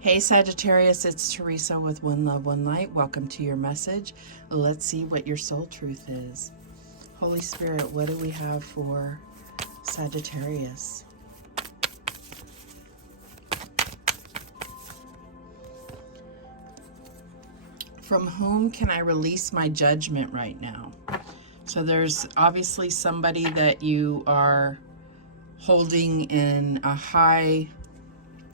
Hey Sagittarius, it's Teresa with One Love, One Light. Welcome to your message. Let's see what your soul truth is. Holy Spirit, what do we have for Sagittarius? From whom can I release my judgment right now? So there's obviously somebody that you are holding in a high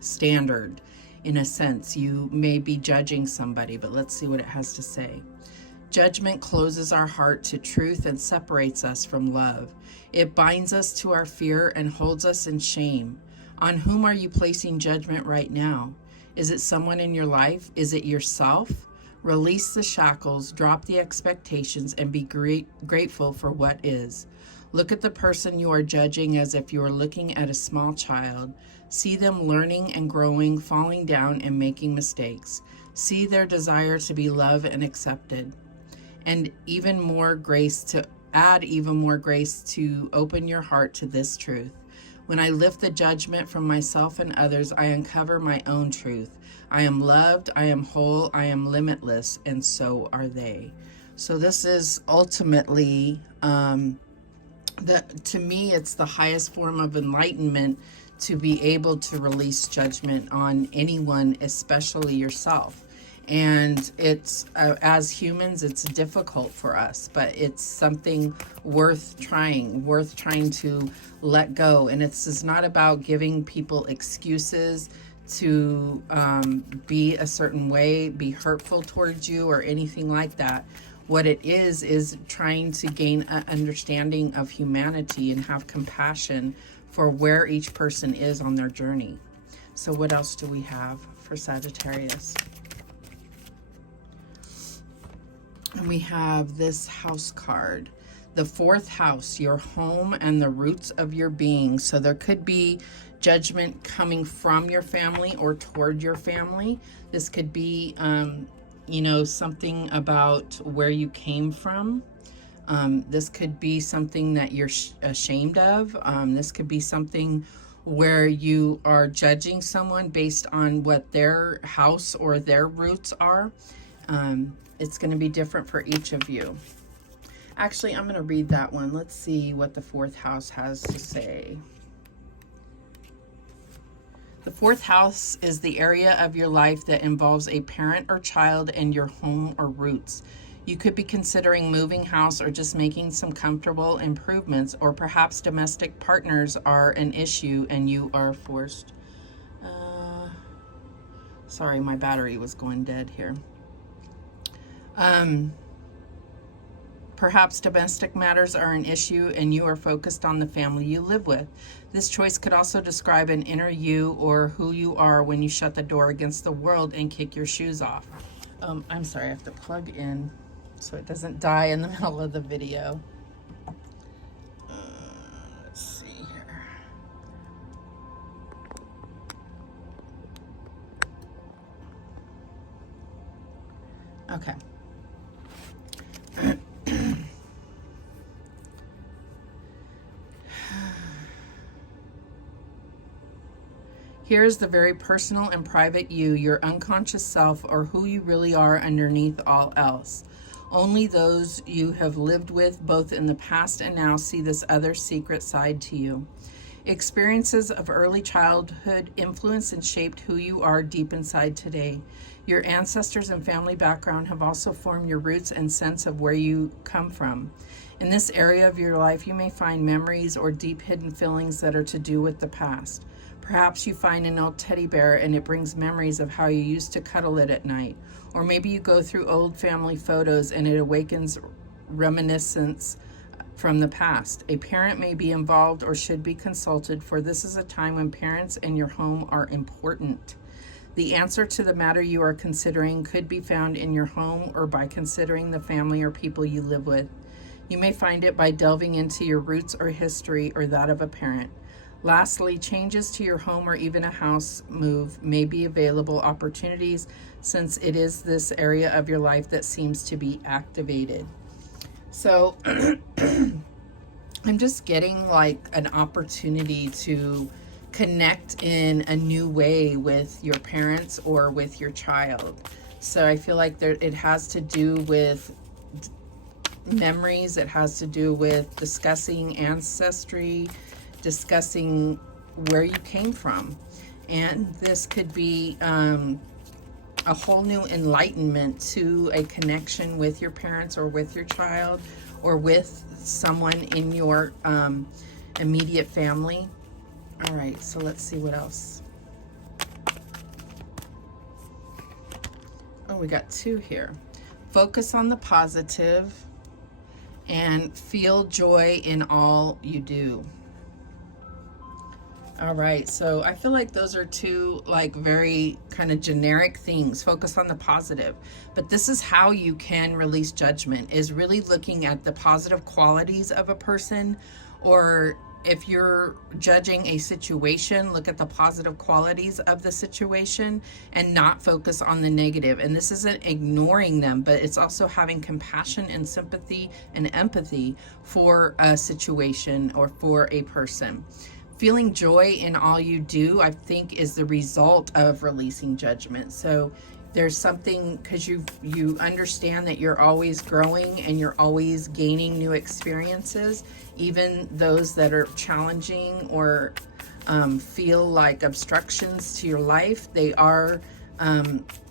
standard. In a sense, you may be judging somebody, but let's see what it has to say. Judgment closes our heart to truth and separates us from love. It binds us to our fear and holds us in shame. On whom are you placing judgment right now? Is it someone in your life? Is it yourself? Release the shackles, drop the expectations, and be grateful for what is. Look at the person you are judging as if you are looking at a small child. See them learning and growing, falling down and making mistakes. See their desire to be loved and accepted. And even more grace to add even more grace to open your heart to this truth. When I lift the judgment from myself and others, I uncover my own truth. I am loved, I am whole, I am limitless, and so are they. So this is ultimately, to me, it's the highest form of enlightenment to be able to release judgment on anyone, especially yourself. And it's, as humans, it's difficult for us, but it's something worth trying to let go. And it's not about giving people excuses to be a certain way, be hurtful towards you or anything like that. What it is trying to gain an understanding of humanity and have compassion for where each person is on their journey. So what else do we have for Sagittarius? And we have this house card, the fourth house, your home and the roots of your being. So there could be judgment coming from your family or toward your family. This could be, something about where you came from. This could be something that you're ashamed of. This could be something where you are judging someone based on what their house or their roots are. It's going to be different for each of you. Actually, I'm going to read that one. Let's see what the fourth house has to say. The fourth house is the area of your life that involves a parent or child and your home or roots. You could be considering moving house or just making some comfortable improvements, or perhaps domestic partners are an issue and you are forced. Sorry, my battery was going dead here. Perhaps domestic matters are an issue and you are focused on the family you live with. This choice could also describe an inner you or who you are when you shut the door against the world and kick your shoes off. I'm sorry, I have to plug in so it doesn't die in the middle of the video. Let's see here. Okay. Here's the very personal and private you, your unconscious self, or who you really are underneath all else. Only those you have lived with, both in the past and now, see this other secret side to you. Experiences of early childhood influenced and shaped who you are deep inside today. Your ancestors and family background have also formed your roots and sense of where you come from. In this area of your life, you may find memories or deep hidden feelings that are to do with the past. Perhaps you find an old teddy bear and it brings memories of how you used to cuddle it at night. Or maybe you go through old family photos and it awakens reminiscence from the past. A parent may be involved or should be consulted, for this is a time when parents and your home are important. The answer to the matter you are considering could be found in your home or by considering the family or people you live with. You may find it by delving into your roots or history or that of a parent. Lastly, changes to your home or even a house move may be available opportunities, since it is this area of your life that seems to be activated. So I'm just getting like an opportunity to connect in a new way with your parents or with your child. So I feel like it has to do with memories. It has to do with discussing ancestry, discussing where you came from. And this could be a whole new enlightenment to a connection with your parents or with your child or with someone in your immediate family. All right, so let's see what else. Oh, we got 2 here. Focus on the positive and feel joy in all you do. All right, so I feel like those are 2 like very kind of generic things. Focus on the positive. But this is how you can release judgment, is really looking at the positive qualities of a person, or if you're judging a situation, look at the positive qualities of the situation and not focus on the negative. And this isn't ignoring them, but it's also having compassion and sympathy and empathy for a situation or for a person. Feeling joy in all you do, I think, is the result of releasing judgment. So there's something, because you understand that you're always growing and you're always gaining new experiences, even those that are challenging or feel like obstructions to your life. They are,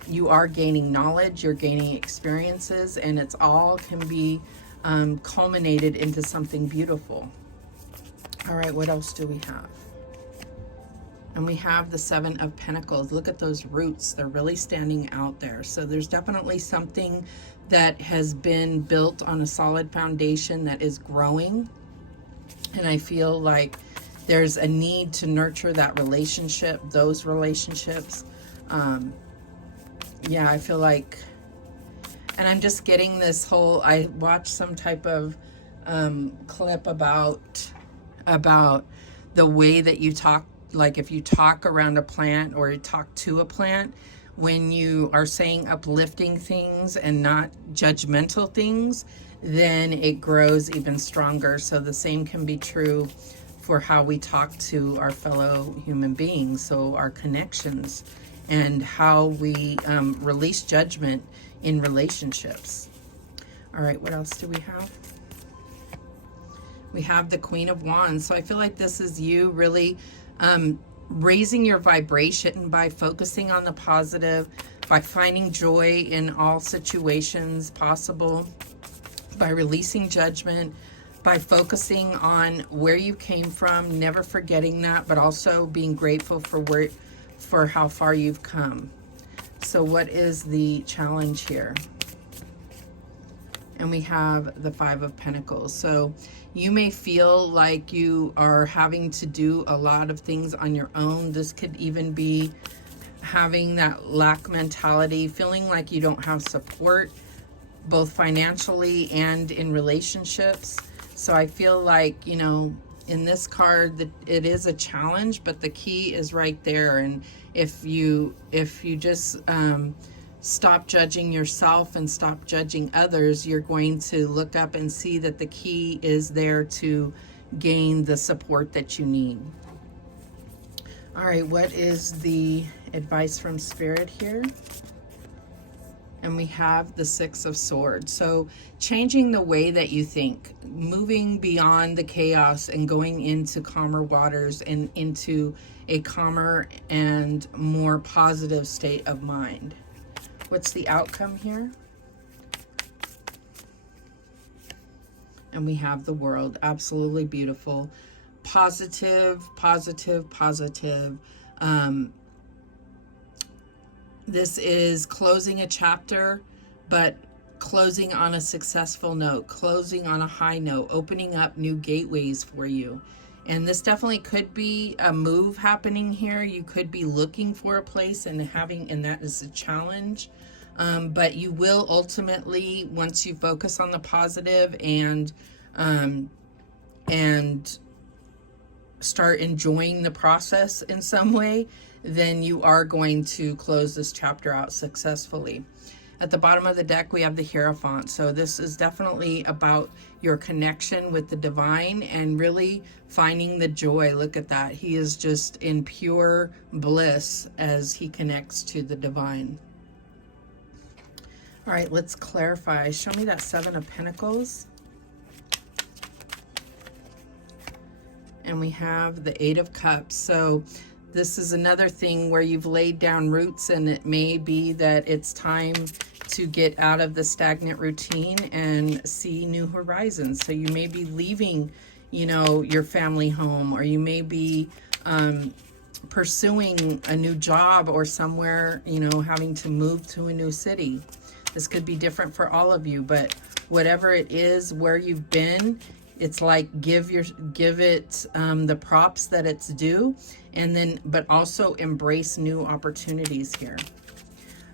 you are gaining knowledge, you're gaining experiences, and it's all can be culminated into something beautiful. All right, what else do we have? And we have the 7 of Pentacles. Look at those roots. They're really standing out there. So there's definitely something that has been built on a solid foundation that is growing. And I feel like there's a need to nurture that relationship, those relationships. Yeah, I feel like, and I'm just getting this whole, I watched some type of clip about the way that you talk. Like if you talk around a plant or you talk to a plant, when you are saying uplifting things and not judgmental things, then it grows even stronger. So the same can be true for how we talk to our fellow human beings. So our connections and how we release judgment in relationships. All right, what else do we have? We have the Queen of Wands. So I feel like this is you really raising your vibration by focusing on the positive, by finding joy in all situations possible, by releasing judgment, by focusing on where you came from, never forgetting that, but also being grateful for how far you've come. So what is the challenge here? And we have the 5 of Pentacles. So you may feel like you are having to do a lot of things on your own. This could even be having that lack mentality, feeling like you don't have support, both financially and in relationships. So I feel like, you know, in this card that it is a challenge, but the key is right there. And if you just stop judging yourself and stop judging others, you're going to look up and see that the key is there to gain the support that you need. All right, what is the advice from Spirit here? And we have the 6 of Swords. So changing the way that you think, moving beyond the chaos and going into calmer waters and into a calmer and more positive state of mind. What's the outcome here? And we have the World. Absolutely beautiful. Positive, positive, positive. This is closing a chapter, but closing on a successful note, closing on a high note, opening up new gateways for you. And this definitely could be a move happening here. You could be looking for a place and that is a challenge. But you will ultimately, once you focus on the positive and start enjoying the process in some way, then you are going to close this chapter out successfully. At the bottom of the deck, we have the Hierophant. So this is definitely about your connection with the divine and really finding the joy. Look at that. He is just in pure bliss as he connects to the divine. All right, let's clarify. Show me that Seven of Pentacles. And we have the Eight of Cups. So this is another thing where you've laid down roots, and it may be that it's time to get out of the stagnant routine and see new horizons. So you may be leaving, you know, your family home, or you may be pursuing a new job or somewhere, you know, having to move to a new city. This could be different for all of you, but whatever it is, where you've been, it's like give it the props that it's due, and then but also embrace new opportunities here.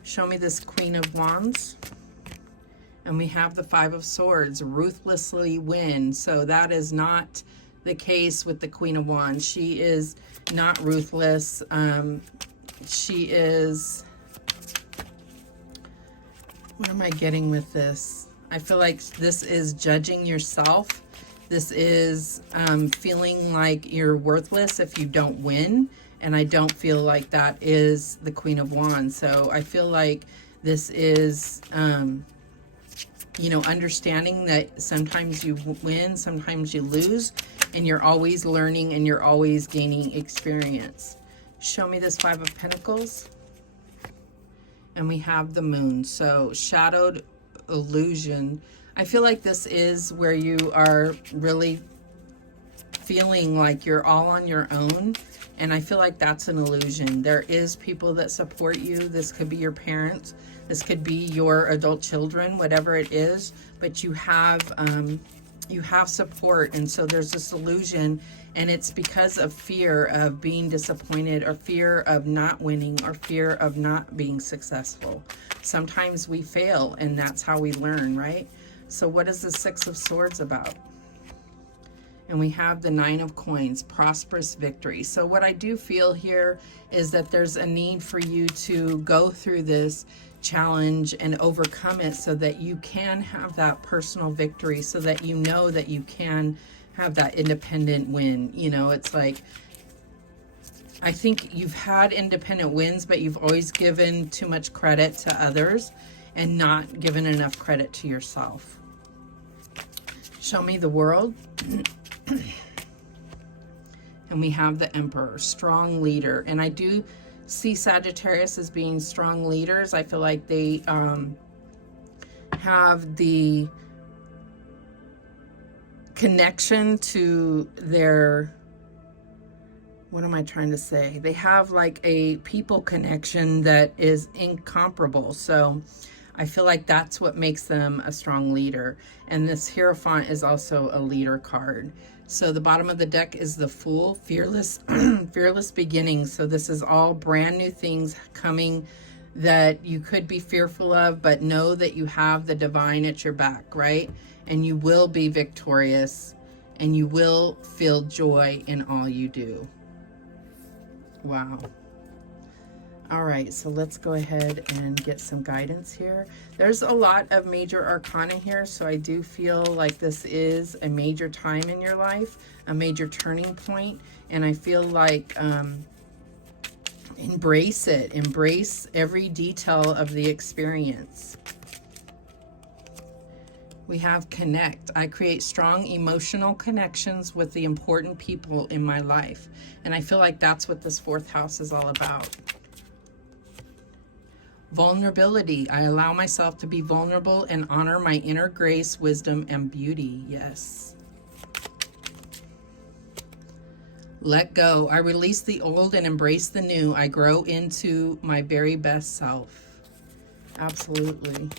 Show me this Queen of Wands. And we have the Five of Swords, ruthlessly win. So that is not the case with the Queen of Wands. She is not ruthless. She is, what am I getting with this? I feel like this is judging yourself. This is feeling like you're worthless if you don't win. And I don't feel like that is the Queen of Wands. So I feel like this is, you know, understanding that sometimes you win, sometimes you lose, and you're always learning and you're always gaining experience. Show me this Five of Pentacles. And we have the Moon. So shadowed illusion. I feel like this is where you are really feeling like you're all on your own. And I feel like that's an illusion. There is people that support you. This could be your parents. This could be your adult children, whatever it is. But you have support. And so there's this illusion. And it's because of fear of being disappointed, or fear of not winning, or fear of not being successful. Sometimes we fail, and that's how we learn, right? So what is the Six of Swords about? And we have the Nine of Coins, prosperous victory. So what I do feel here is that there's a need for you to go through this challenge and overcome it so that you can have that personal victory, so that you know that you can have that independent win. You know, it's like, I think you've had independent wins, but you've always given too much credit to others and not given enough credit to yourself. Show me the World. And we have the Emperor, strong leader. And I do see Sagittarius as being strong leaders. I feel like they have the connection to their, what am I trying to say? They have like a people connection that is incomparable. So I feel like that's what makes them a strong leader. And this Hierophant is also a leader card. So the bottom of the deck is the Fool, fearless, fearless beginnings. So this is all brand new things coming that you could be fearful of, but know that you have the divine at your back, right? And you will be victorious, and you will feel joy in all you do. Wow. All right, so let's go ahead and get some guidance here. There's a lot of major arcana here, so I do feel like this is a major time in your life, a major turning point, and I feel like embrace it. Embrace every detail of the experience. We have connect. I create strong emotional connections with the important people in my life, and I feel like that's what this fourth house is all about. Vulnerability. I allow myself to be vulnerable and honor my inner grace, wisdom, and beauty. Yes. Let go. I release the old and embrace the new. I grow into my very best self. Absolutely.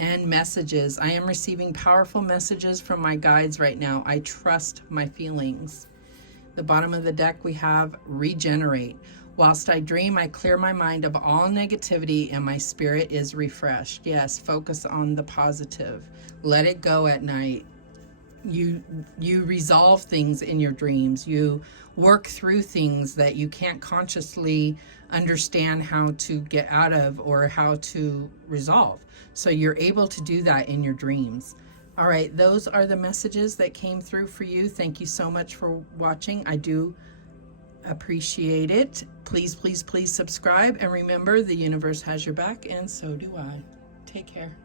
And messages. I am receiving powerful messages from my guides right now. I trust my feelings. The bottom of the deck, we have regenerate. Whilst I dream, I clear my mind of all negativity and my spirit is refreshed. Yes, focus on the positive. Let it go at night. you resolve things in your dreams. You work through things that you can't consciously understand how to get out of or how to resolve. So you're able to do that in your dreams. All right, those are the messages that came through for you. Thank you so much for watching. I do appreciate it. Please, please, please subscribe. And remember, the universe has your back, and so do I. Take care.